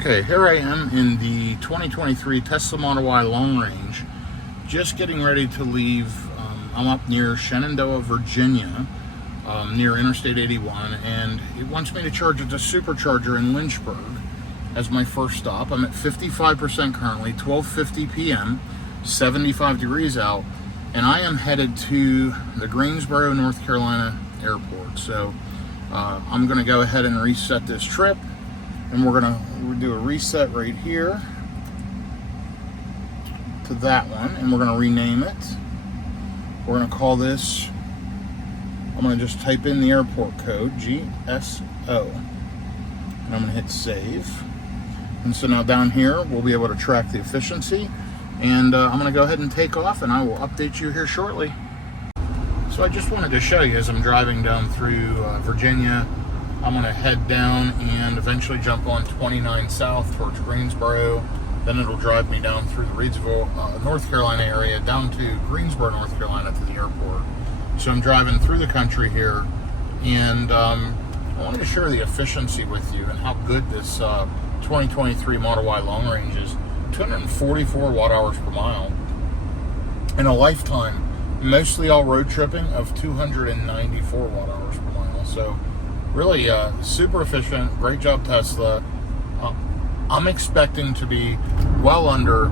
Okay, here I am in the 2023 Tesla Model Y long range, just getting ready to leave. I'm up near Shenandoah, Virginia, near Interstate 81, and it wants me to charge at the supercharger in Lynchburg as my first stop. I'm at 55% currently, 12:50 p.m., 75 degrees out, and I am headed to the Greensboro, North Carolina airport. So I'm going to go ahead and reset this trip. And we're going to do a reset right here to that one, and we're going to rename it. We're going to call this, I'm going to just type in the airport code, GSO, and I'm going to hit save. And so now down here, we'll be able to track the efficiency, and I'm going to go ahead and take off, and I will update you here shortly. So I just wanted to show you as I'm driving down through Virginia. I'm going to head down and eventually jump on 29 South towards Greensboro. Then it'll drive me down through the Reidsville, North Carolina area, down to Greensboro, North Carolina to the airport. So I'm driving through the country here, and I wanted to share the efficiency with you and how good this 2023 Model Y long range is. 244 watt hours per mile in a lifetime, mostly all road tripping, of 294 watt hours per mile. So really super efficient. Great job, Tesla. I'm expecting to be well under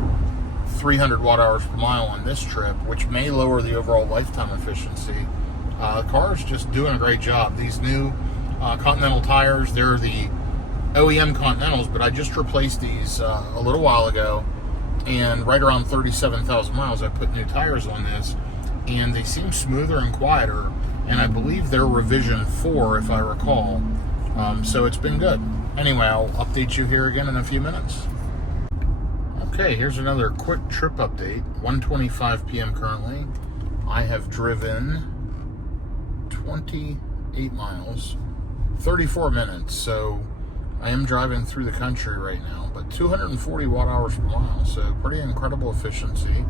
300 watt hours per mile on this trip, which may lower the overall lifetime efficiency. The car is just doing a great job. These new Continental tires, they're the OEM Continentals, but I just replaced these a little while ago, and right around 37,000 miles I put new tires on this, and they seem smoother and quieter. And I believe they're revision 4, if I recall. So it's been good. Anyway, I'll update you here again in a few minutes. Okay, here's another quick trip update. 1:25 p.m. currently. I have driven 28 miles, 34 minutes. So I am driving through the country right now, but 240 watt hours per mile. So pretty incredible efficiency.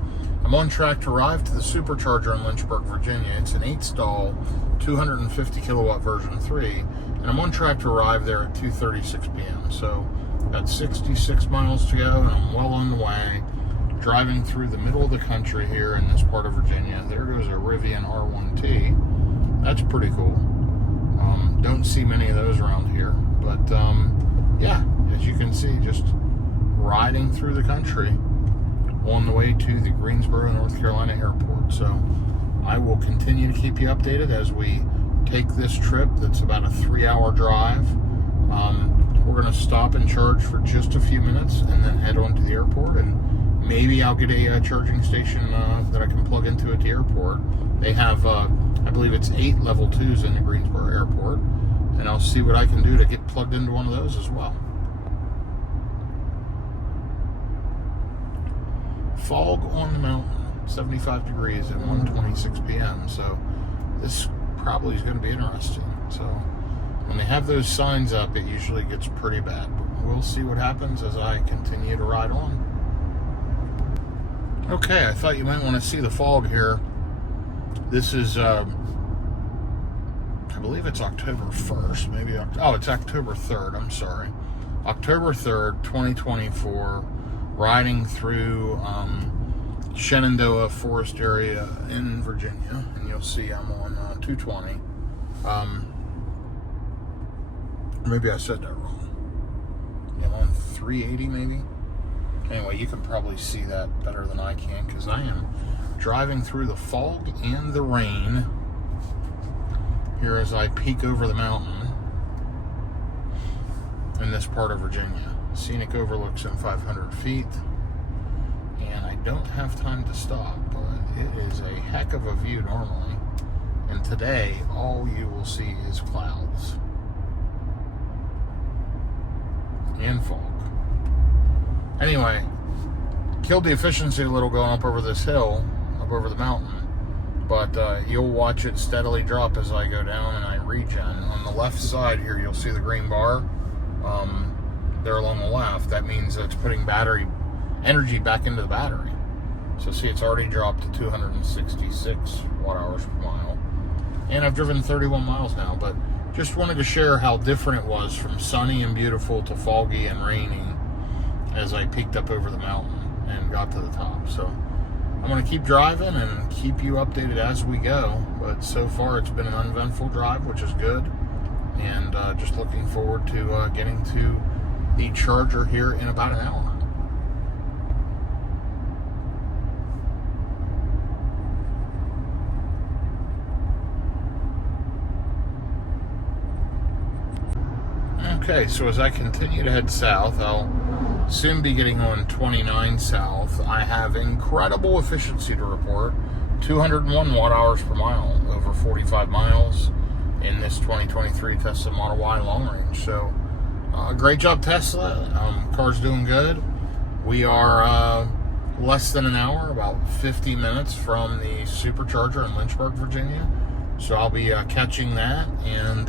I'm on track to arrive to the supercharger in Lynchburg, Virginia. It's an 8-stall, 250 kilowatt version 3, and I'm on track to arrive there at 2:36 p.m. So got 66 miles to go, and I'm well on the way. Driving through the middle of the country here in this part of Virginia. There goes a Rivian R1T. That's pretty cool. Don't see many of those around here, but yeah, as you can see, just riding through the country on the way to the Greensboro, North Carolina airport. So I will continue to keep you updated as we take this trip. That's about a 3-hour drive. We're going to stop and charge for just a few minutes and then head on to the airport, and maybe I'll get a charging station that I can plug into at the airport. They have, I believe it's 8 level 2s in the Greensboro airport, and I'll see what I can do to get plugged into one of those as well. Fog on the mountain, 75 degrees at 1:26 p.m. So this probably is going to be interesting. So when they have those signs up, it usually gets pretty bad. But we'll see what happens as I continue to ride on. Okay, I thought you might want to see the fog here. This is, I believe it's October 1st. Maybe, it's October 3rd. I'm sorry. October 3rd, 2024. Riding through Shenandoah Forest area in Virginia, and you'll see I'm on 220. Maybe I said that wrong. I'm on 380 maybe. Anyway, you can probably see that better than I can, because I am driving through the fog and the rain here as I peek over the mountain in this part of Virginia. Scenic overlooks in 500 feet, and I don't have time to stop, but it is a heck of a view normally, and today all you will see is clouds and fog. Anyway, killed the efficiency a little going up over this hill, up over the mountain, but you'll watch it steadily drop as I go down and I regen. On the left side here, you'll see the green bar. There along the left, that means it's putting battery energy back into the battery. So see, it's already dropped to 266 watt hours per mile, and I've driven 31 miles now. But Just wanted to share how different it was from sunny and beautiful to foggy and rainy as I peeked up over the mountain and got to the top. So I'm going to keep driving and keep you updated as we go. But so far it's been an uneventful drive, which is good. And just looking forward to getting to the charger here in about an hour. Okay, so as I continue to head south, I'll soon be getting on 29 south. I have incredible efficiency to report. 201 watt-hours per mile, over 45 miles in this 2023 Tesla Model Y long range. So, great job, Tesla. Car's doing good. We are less than an hour, about 50 minutes from the supercharger in Lynchburg, Virginia. So I'll be catching that and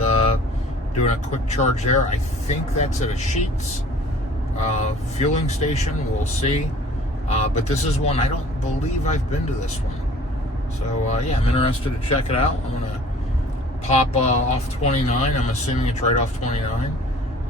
doing a quick charge there. I think that's at a Sheetz fueling station. We'll see. But this is one, I don't believe I've been to this one. So, yeah, I'm interested to check it out. I'm going to pop off 29. I'm assuming it's right off 29.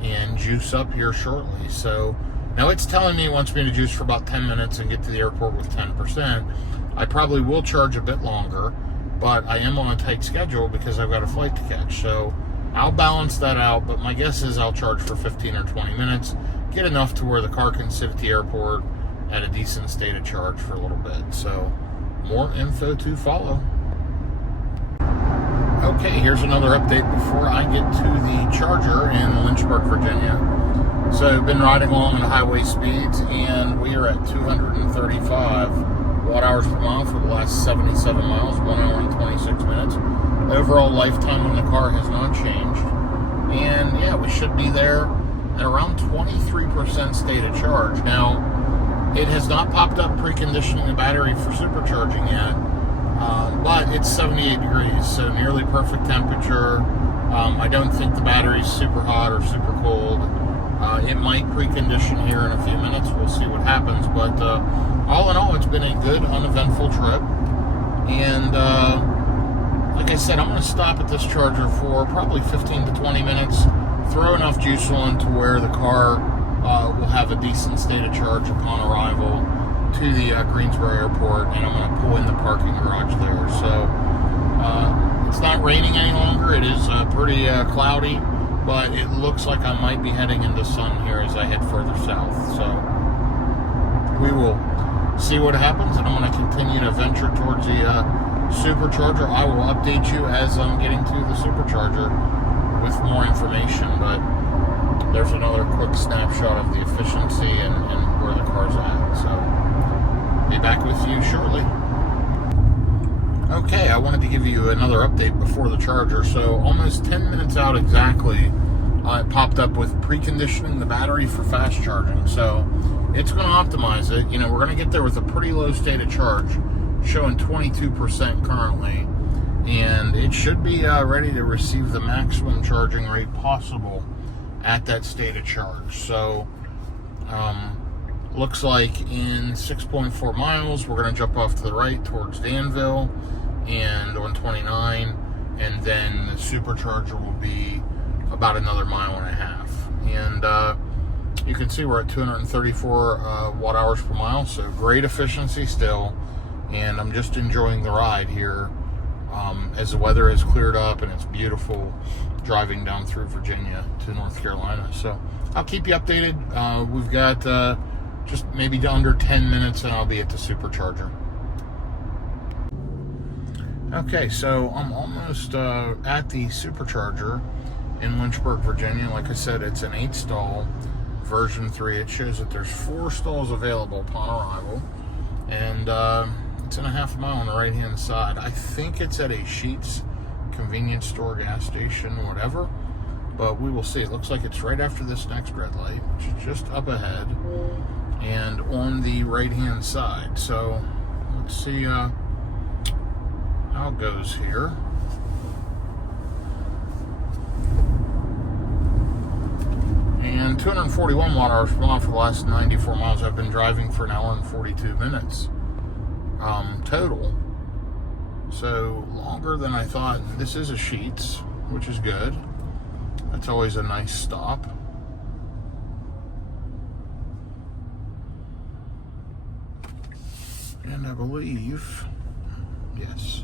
And juice up here shortly. So, now it's telling me it wants me to juice for about 10 minutes and get to the airport with 10%. I probably will charge a bit longer, but I am on a tight schedule because I've got a flight to catch. So, I'll balance that out, but my guess is I'll charge for 15 or 20 minutes, get enough to where the car can sit at the airport at a decent state of charge for a little bit. So, more info to follow. Okay, here's another update before I get to the charger in Lynchburg, Virginia. So, I've been riding along at highway speeds, and we are at 235 watt-hours per mile for the last 77 miles, 1 hour and 26 minutes. Overall lifetime on the car has not changed. And yeah, we should be there at around 23% state of charge. Now, it has not popped up preconditioning the battery for supercharging yet, but it's 78 degrees, so nearly perfect temperature. I don't think the battery's super hot or super cold. It might precondition here in a few minutes. We'll see what happens. But all in all, it's been a good, uneventful trip. And like I said, I'm going to stop at this charger for probably 15 to 20 minutes, throw enough juice on to where the car will have a decent state of charge upon arrival to the Greensboro airport, and I'm going to pull in the parking garage there. So it's not raining any longer. It is pretty cloudy, but it looks like I might be heading into sun here as I head further south. So we will see what happens, and I'm going to continue to venture towards the supercharger. I will update you as I'm getting to the supercharger with more information, but there's another quick snapshot of the efficiency and where the car's at. So, be back with you shortly. Okay, I wanted to give you another update before the charger. So, almost 10 minutes out exactly, it popped up with preconditioning the battery for fast charging. So, it's going to optimize it. You know, we're going to get there with a pretty low state of charge, showing 22% currently, and it should be ready to receive the maximum charging rate possible at that state of charge. So looks like in 6.4 miles we're going to jump off to the right towards Danville and on 29, and then the supercharger will be about another mile and a half. And you can see we're at 234 watt-hours per mile, so great efficiency still. And I'm just enjoying the ride here as the weather has cleared up and it's beautiful driving down through Virginia to North Carolina. So I'll keep you updated. We've got just maybe under 10 minutes and I'll be at the supercharger. Okay, so I'm almost at the supercharger in Lynchburg, Virginia. Like I said, it's an 8-stall version 3. It shows that there's 4 stalls available upon arrival. And it's in a half mile on the right hand side. I think it's at a Sheetz convenience store, gas station, whatever, but we will see. It looks like it's right after this next red light, which is just up ahead and on the right hand side. So let's see how it goes here. And 241 watt-hours per mile for the last 94 miles. I've been driving for an hour and 42 minutes total. So longer than I thought. This is a Sheetz, which is good. That's always a nice stop. And I believe, yes,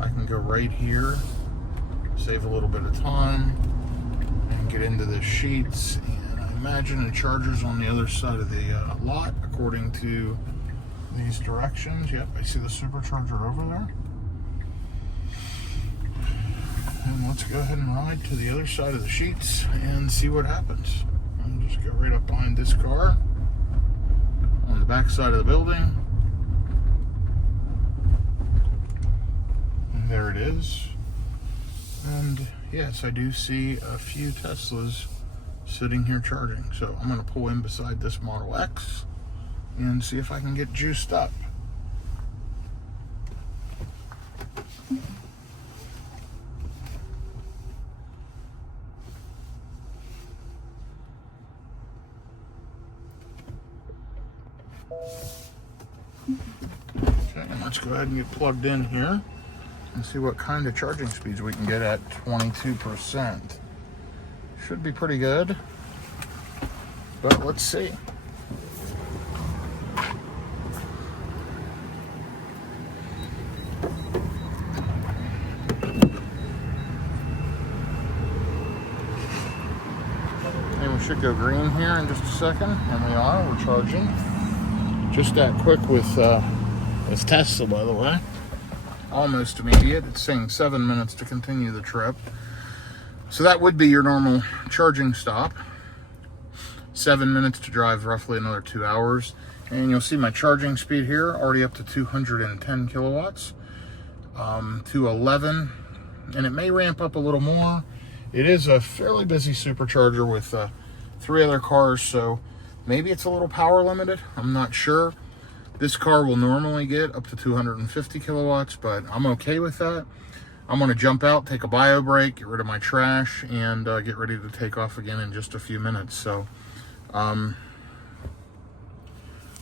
I can go right here, save a little bit of time, and get into the sheets. And I imagine the charger's on the other side of the lot, according to these directions. Yep, I see the supercharger over there. And let's go ahead and ride to the other side of the sheets and see what happens. I'll just go right up behind this car on the back side of the building. And there it is. And yes, I do see a few Teslas sitting here charging. So I'm going to pull in beside this Model X and see if I can get juiced up. Okay, let's go ahead and get plugged in here and see what kind of charging speeds we can get at 22%. Should be pretty good, but let's see. And we should go green here in just a second, and we are. We're charging. Just that quick with Tesla, by the way. Almost immediate. It's saying 7 minutes to continue the trip. So that would be your normal charging stop. 7 minutes to drive roughly another 2 hours. And you'll see my charging speed here, already up to 210 kilowatts. 211. And it may ramp up a little more. It is a fairly busy supercharger with 3 other cars, so maybe it's a little power limited. I'm not sure. This car will normally get up to 250 kilowatts, but I'm okay with that. I'm going to jump out, take a bio break, get rid of my trash, and get ready to take off again in just a few minutes. So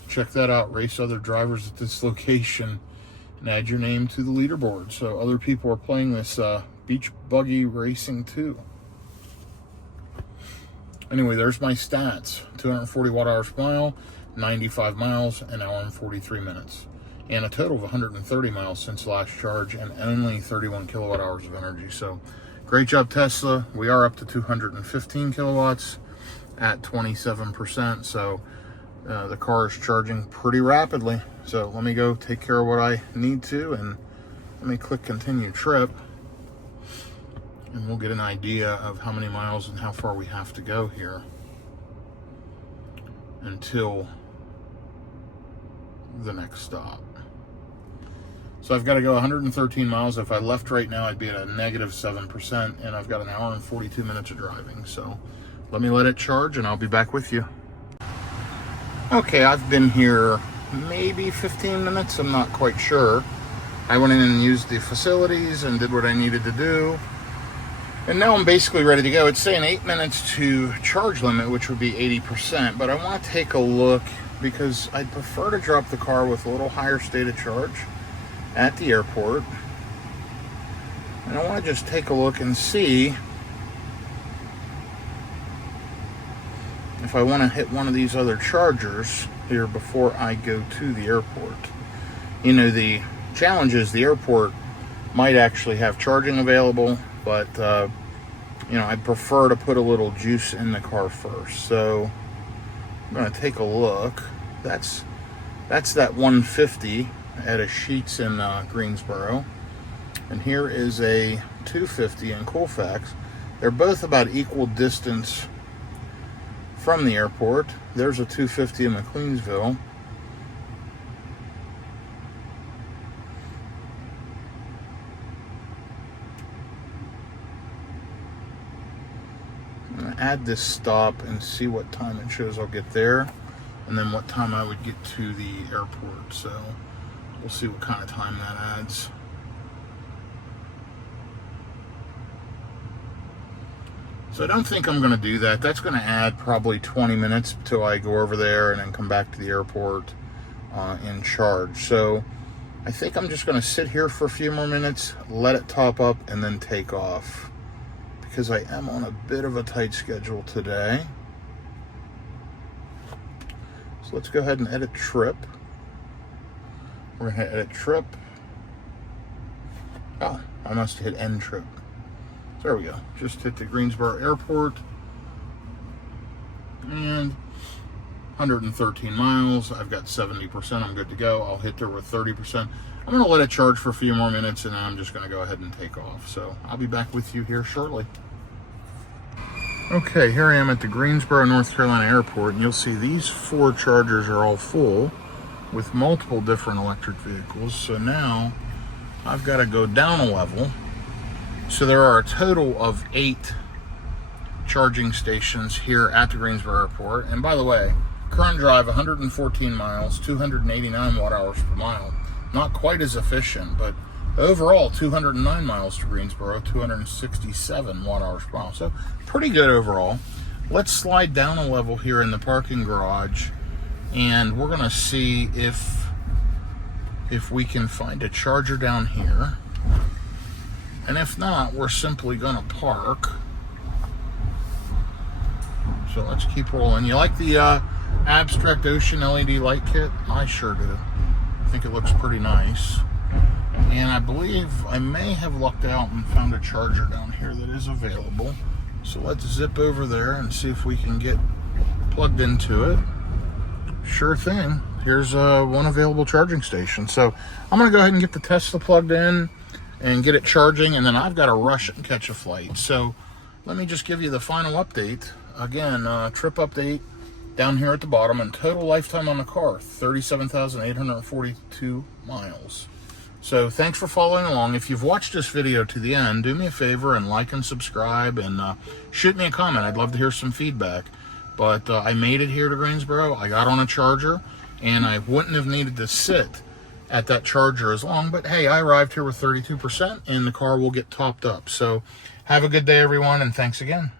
check that out. Race other drivers at this location and add your name to the leaderboard so other people are playing this beach buggy racing too. Anyway, there's my stats. 240 watt hours per mile, 95 miles, an hour and 43 minutes. And a total of 130 miles since last charge and only 31 kilowatt hours of energy. So great job, Tesla. We are up to 215 kilowatts at 27%. So the car is charging pretty rapidly. So let me go take care of what I need to, and let me click continue trip. And we'll get an idea of how many miles and how far we have to go here until the next stop. So I've got to go 113 miles. If I left right now, I'd be at a negative 7%, and I've got an hour and 42 minutes of driving. So let me let it charge, and I'll be back with you. Okay, I've been here maybe 15 minutes. I'm not quite sure. I went in and used the facilities and did what I needed to do. And now I'm basically ready to go. It's saying 8 minutes to charge limit, which would be 80%. But I want to take a look because I'd prefer to drop the car with a little higher state of charge at the airport. And I want to just take a look and see if I want to hit one of these other chargers here before I go to the airport. You know, the challenge is the airport might actually have charging available, but you know, I prefer to put a little juice in the car first. So I'm going to take a look. That's that 150 at a Sheetz in Greensboro, and here is a 250 in Colfax. They're both about equal distance from the airport. There's a 250 in McLeansville. I'm going to add this stop and see what time it shows I'll get there, and then what time I would get to the airport. So we'll see what kind of time that adds. So I don't think I'm going to do that. That's going to add probably 20 minutes till I go over there and then come back to the airport and charge. So I think I'm just going to sit here for a few more minutes, let it top up, and then take off, because I am on a bit of a tight schedule today. So let's go ahead and edit trip. We're gonna hit edit trip. Oh, I must hit end trip. There we go. Just hit the Greensboro Airport. And 113 miles. I've got 70%. I'm good to go. I'll hit there with 30%. I'm going to let it charge for a few more minutes, and then I'm just going to go ahead and take off. So I'll be back with you here shortly. Okay, here I am at the Greensboro, North Carolina Airport, and you'll see these 4 chargers are all full with multiple different electric vehicles. So now I've got to go down a level. So there are a total of 8 charging stations here at the Greensboro Airport. And by the way, current drive 114 miles, 289 watt hours per mile. Not quite as efficient, but overall 209 miles to Greensboro, 267 watt hours per mile. So pretty good overall. Let's slide down a level here in the parking garage, and we're gonna see if we can find a charger down here. And if not, we're simply gonna park. So let's keep rolling. You like the Abstract Ocean LED light kit? I sure do. I think it looks pretty nice. And I believe I may have lucked out and found a charger down here that is available. So let's zip over there and see if we can get plugged into it. Sure thing. Here's one available charging station. So I'm going to go ahead and get the Tesla plugged in and get it charging, and then I've got to rush and catch a flight. So let me just give you the final update. Again, trip update down here at the bottom, and total lifetime on the car, 37,842 miles. So thanks for following along. If you've watched this video to the end, do me a favor and like and subscribe, and shoot me a comment. I'd love to hear some feedback. But I made it here to Greensboro. I got on a charger, and I wouldn't have needed to sit at that charger as long. But hey, I arrived here with 32%, and the car will get topped up. So have a good day, everyone, and thanks again.